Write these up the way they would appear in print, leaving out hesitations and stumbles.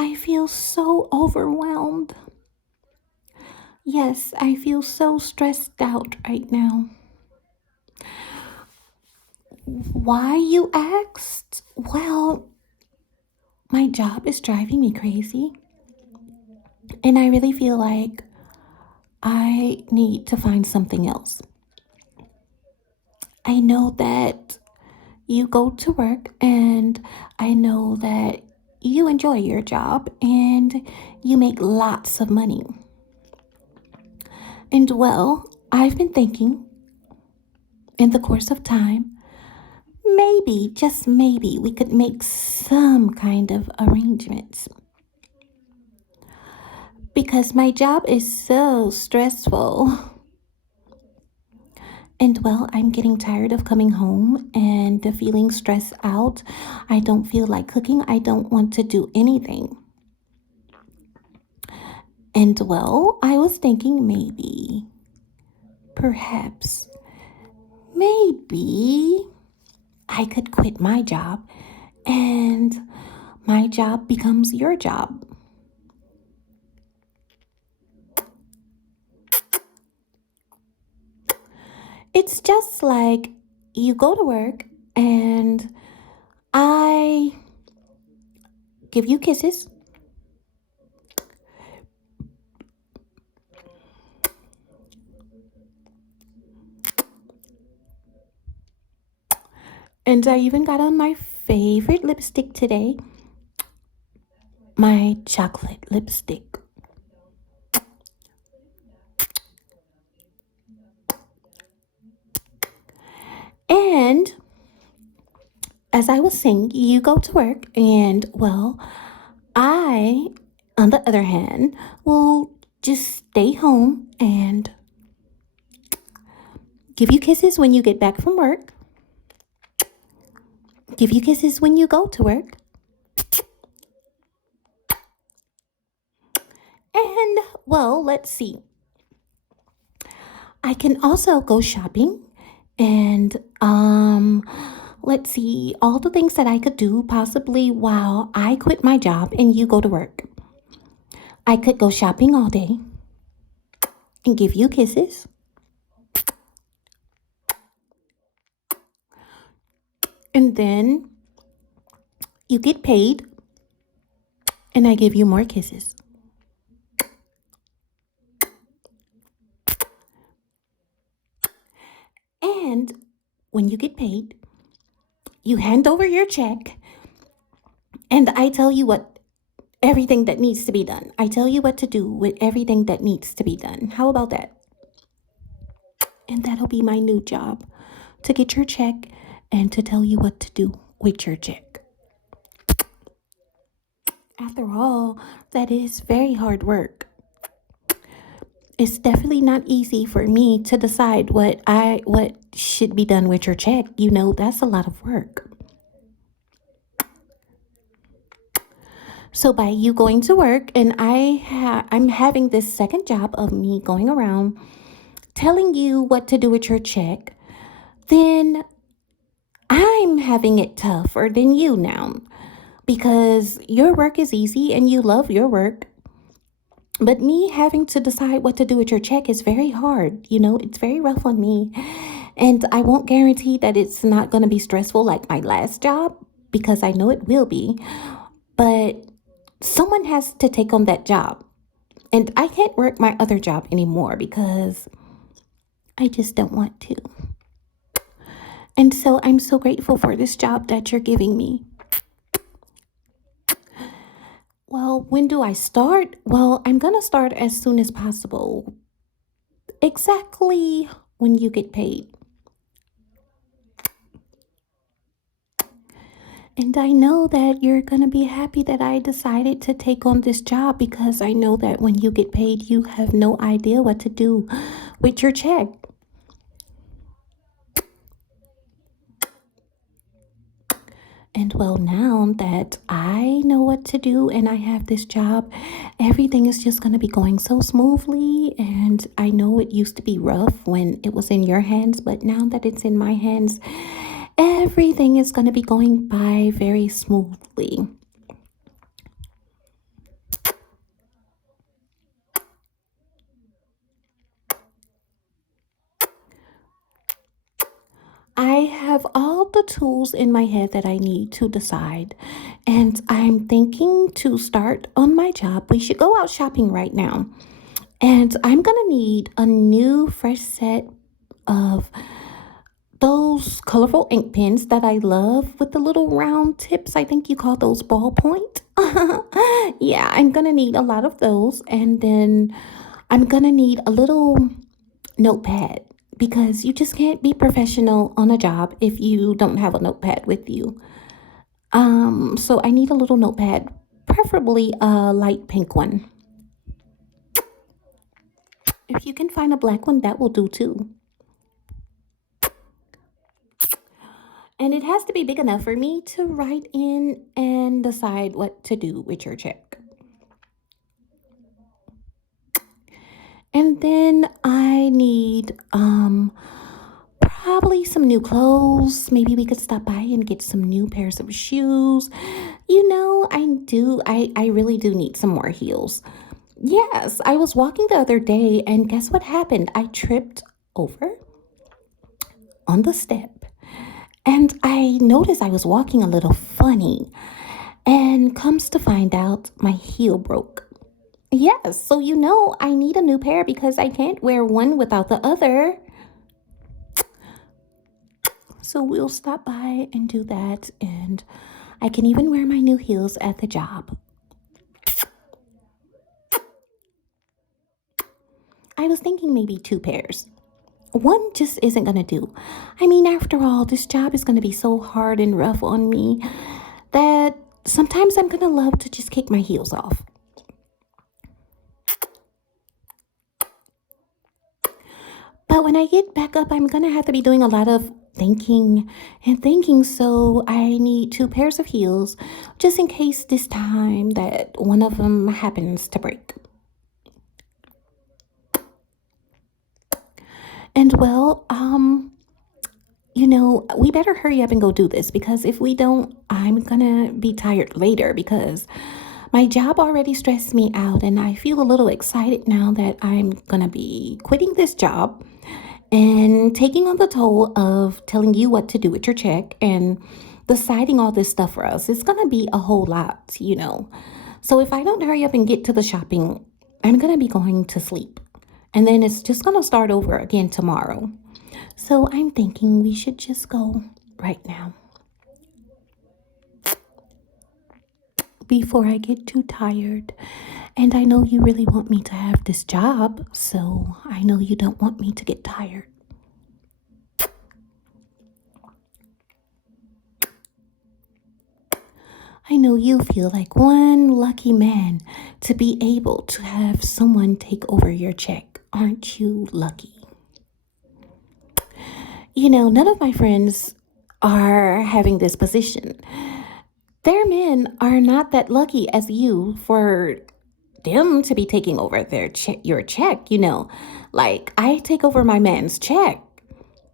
I feel so overwhelmed. Yes, I feel so stressed out right now. Why, you asked? Well, my job is driving me crazy, and I really feel like I need to find something else. I know that you go to work, and I know that you enjoy your job and you make lots of money. And well, I've been thinking in the course of time, maybe, just maybe, we could make some kind of arrangements. Because my job is so stressful. And well, I'm getting tired of coming home and feeling stressed out. I don't feel like cooking. I don't want to do anything. And well, I was thinking maybe, perhaps, maybe I could quit my job and my job becomes your job. It's just like you go to work and I give you kisses and I even got on my favorite lipstick today, my chocolate lipstick. And as I was saying, you go to work, and well, I, on the other hand, will just stay home and give you kisses when you get back from work, give you kisses when you go to work, and well, let's see. I can also go shopping and let's see all the things that I could do possibly while I quit my job and you go to work. I could go shopping all day and give you kisses. And then you get paid and I give you more kisses. And when you get paid, you hand over your check and I tell you what everything that needs to be done. I tell you what to do with everything that needs to be done. How about that? And that'll be my new job, to get your check and to tell you what to do with your check. After all, that is very hard work. It's definitely not easy for me to decide what should be done with your check. You know, that's a lot of work. So by you going to work and I'm having this second job of me going around telling you what to do with your check, then I'm having it tougher than you now because your work is easy and you love your work. But me having to decide what to do with your check is very hard. You know, it's very rough on me. And I won't guarantee that it's not going to be stressful like my last job because I know it will be. But someone has to take on that job. And I can't work my other job anymore because I just don't want to. And so I'm so grateful for this job that you're giving me. Well, when do I start? Well, I'm going to start as soon as possible. Exactly when you get paid. And I know that you're going to be happy that I decided to take on this job because I know that when you get paid, you have no idea what to do with your check. And well, now that I know what to do and I have this job, everything is just going to be going so smoothly. And I know it used to be rough when it was in your hands, but now that it's in my hands, everything is going to be going by very smoothly. have all the tools in my head that I need to decide. And I'm thinking to start on my job. We should go out shopping right now. And I'm going to need a new, fresh set of those colorful ink pens that I love with the little round tips. I think you call those ballpoint. Yeah, I'm going to need a lot of those. And then I'm going to need a little notepad because you just can't be professional on a job if you don't have a notepad with you. So I need a little notepad, preferably a light pink one. If you can find a black one, that will do too. And it has to be big enough for me to write in and decide what to do with your check. And then I need probably some new clothes. Maybe we could stop by and get some new pairs of shoes. I really do need some more heels. Yes, I was walking the other day and guess what happened? I tripped over on the step and I noticed I was walking a little funny. And comes to find out, my heel broke. Yes, so I need a new pair because I can't wear one without the other. So we'll stop by and do that, and I can even wear my new heels at the job. I was thinking maybe two pairs. One just isn't gonna do. I mean, after all, this job is gonna be so hard and rough on me that sometimes I'm gonna love to just kick my heels off. But when I get back up, I'm gonna have to be doing a lot of thinking and thinking. So I need two pairs of heels just in case this time that one of them happens to break. And well, we better hurry up and go do this because if we don't, I'm gonna be tired later because my job already stressed me out and I feel a little excited now that I'm gonna be quitting this job and taking on the toll of telling you what to do with your check and deciding all this stuff for us. It's gonna be a whole lot. So if I don't hurry up and get to the shopping, I'm gonna be going to sleep. And then it's just gonna start over again tomorrow. So I'm thinking we should just go right now before I get too tired. And I know you really want me to have this job, so I know you don't want me to get tired. I know you feel like one lucky man to be able to have someone take over your check. Aren't you lucky? None of my friends are having this position. Their men are not that lucky as you for them to be taking over your check. Like I take over my man's check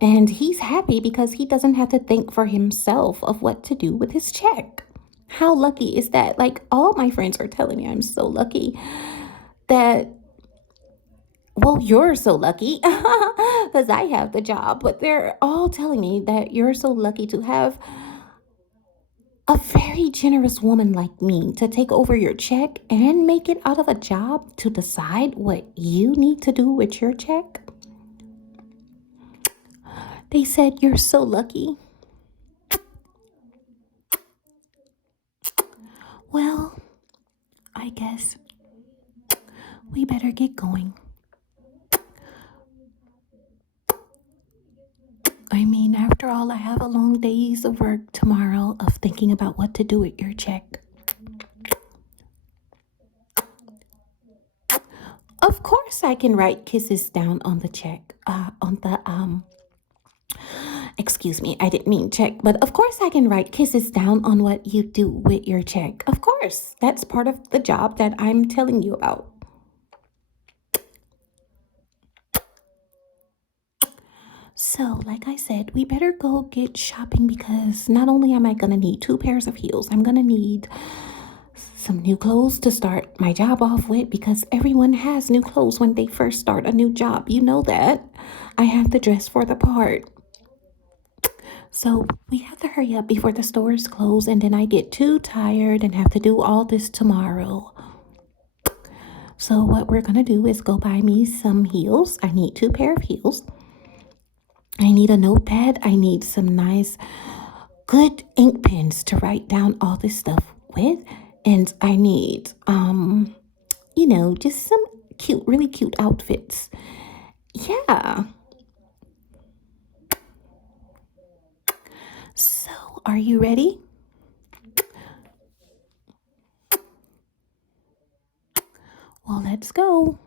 and he's happy because he doesn't have to think for himself of what to do with his check. How lucky is that? Like all my friends are telling me I'm so lucky that well, you're so lucky because I have the job, but they're all telling me that you're so lucky to have a very generous woman like me to take over your check and make it out of a job to decide what you need to do with your check. They said you're so lucky. Well, I guess we better get going. I mean, after all, I have a long days of work tomorrow of thinking about what to do with your check. Of course I can write kisses down on the check, excuse me, I didn't mean check, but of course I can write kisses down on what you do with your check. Of course, that's part of the job that I'm telling you about. So, like I said, we better go get shopping because not only am I going to need two pairs of heels, I'm going to need some new clothes to start my job off with because everyone has new clothes when they first start a new job. You know that. I have to dress for the part. So we have to hurry up before the stores close, and then I get too tired and have to do all this tomorrow. So what we're gonna do is go buy me some heels. I need 2 pair of heels. I need a notepad. I need some nice, good ink pens to write down all this stuff with. And I need, just some cute, really cute outfits. Yeah. So, are you ready? Well, let's go.